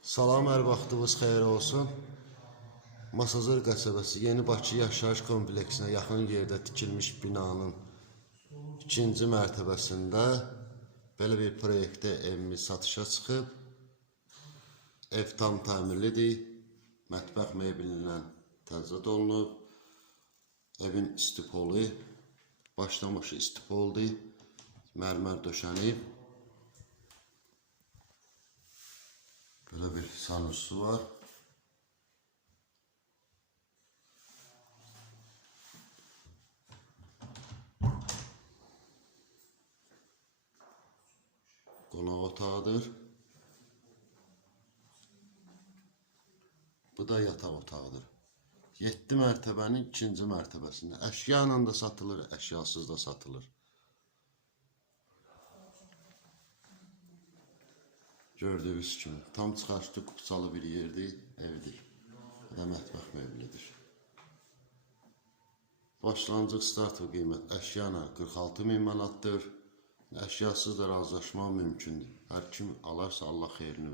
Salam, hər vaxtınız xeyir olsun. Masazır qəsəbəsi Yeni Bakı yaşayış kompleksinə yaxın yerdə tikilmiş binanın ikinci mərtəbəsində belə bir proyektdə evimiz satışa çıxıb. Ev tam təmirlidir. Mətbəx mebelilə təzə dolunub. Evin istipolu başlamışı istipoldur. Mərmər döşənib. Böyle bir sanusu var. Qonaq otağıdır. Bu da yataq otağıdır. 7 mərtəbənin ikinci mərtəbəsində. Əşya ilə də satılır, əşyasız da satılır. Gördüğünüz kimi tam çıxarışlı kupçalı bir yerdir, evdir. Da mətbəx mebelidir. Başlanğıc start və qiymət əşya ilə 46 min manatdır. Əşyasız da razılaşma mümkündür. Hər kim alarsa Allah xeyrini versin.